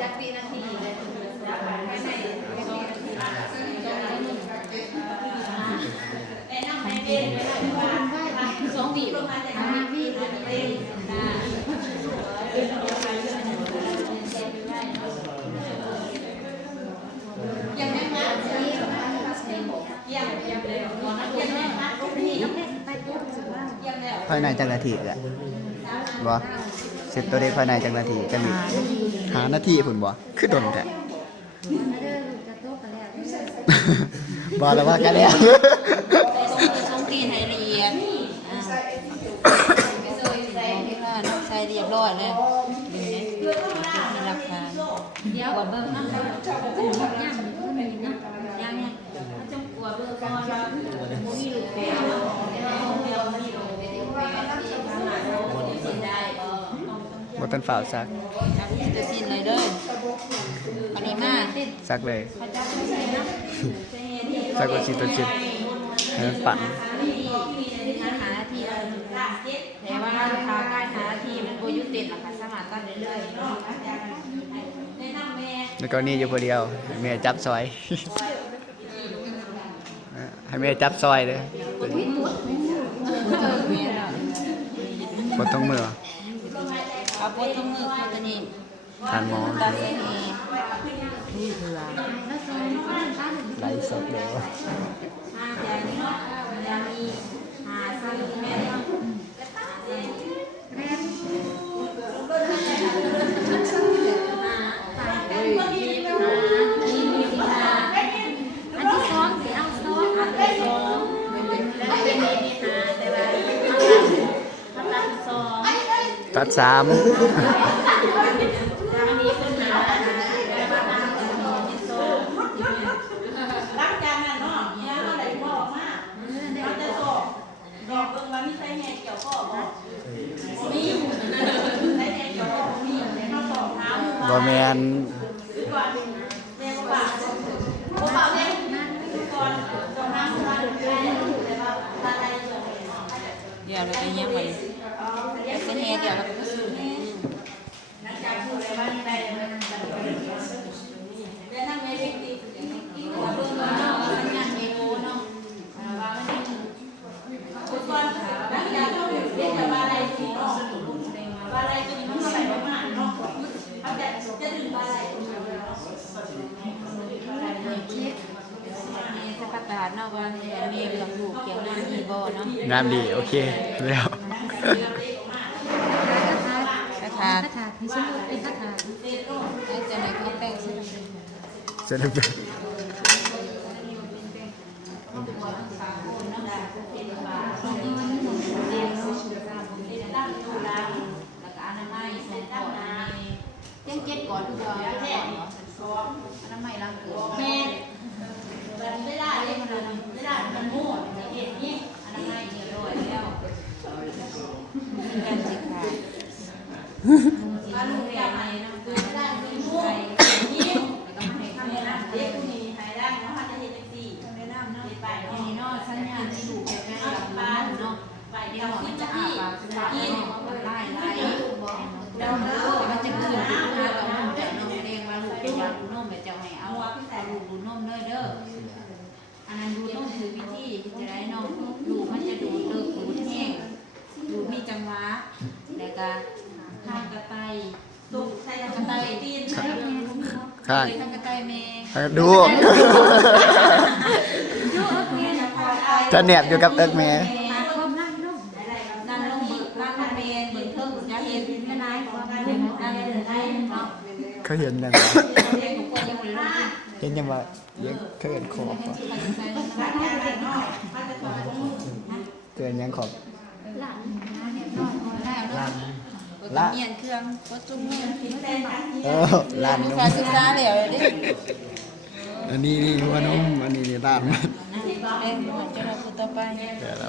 จักรีนาที2 ปีประมาณ5 ปียังไม่มายังเลยยังไม่มาภายในจังนาทีแหละบ่เสร็จตัวเด็กภายในจังนาทีจะมี5 นาทีพุ่นบ่คือโดนแท้บ่แล้วว่ากันแล้วต้องกินให้ละเอียดใส่เรียบร้อยเลยมีราคาเดี๋ยวกว่าเบอร์นะยังจงกว่าเบอร์ก่อนว่ามีลูกแก้วบ่ทันฝ่าวซักจะสิ้นเลยเด้ออันนี้มาซักเลยซักก็สิตัวจิตให้มันปั่นหาทีแต่ว่าทางการหาทีมันบ่ยุติหรอกค่ะสามารถตัดได้เลยแนะนำแม่แล้วก็นี่อยู่คนเดียวแม่จับซอยให้แม่จับซอยเลยบ่ต้องมือเอาปวดตรงมือคนตัวนี้ทานหมอตัดเส้นนี้ไลฟ์สดเด้อยังมีหาซื้อแม่ตัด3บ่แม่นเดี๋ยวเราไปเยี่ยมไปเป็นเฮเดี๋ยวเราไปซื้อประกาศเนาะว่ามีเรื่องลูกเกี่ยวงานมีบ่เนาะงามดีโอเคแล้วคาถาที่ชื่อเป็นคาถาไอ้เจ้าไหนก็แป้งใช่ไหมจะได้เป็น7 ก่อนทุกอย่างอนามัยล้างมือแม่ไม่ได้มันมั่วเห็นนี่อนามัยเยอะเลยแล้วการสิขาลูกแก่ใหม่นะคือไม่ได้คือมั่วนี่ต้องให้ทำนะเด็กมีใครได้เนาะจะเห็นจังซี่แนะนำเนาะไปนี่เนาะสัญญาณที่ลูกแม่หลับบ้านเนาะไปเดี๋ยวมันจะอาบกินไล่แล้วมันจะขึ้นขึ้นมาตอนนั้นแต่น้องเรียนว่าลูกเป็นยาดูนมแบบจะให้เอาลูกดูนมเลยเด้ออันนั้นดูต้องถือวิธีจะได้น้องลูกมันจะดูเลิกดูแห้งดูมีจังหวะแล้วก็ข้างกระต่ายดูใส่กระต่ายตีนข้างกระต่ายเมย์ดูจะแนบอยู่กับเอิกแม่เขาเห็นยังเห็นยังว่าเลี้ยงเขาเห็นขอบเกินยังขอบลานเมียนเครื่องก็จุ่มเมียนลานนมศึกษาเหลวดิอันนี้หัวนมอันนี้ลานมันเล่นหมดจะเราพูดต่อไปเดี๋ยวเรา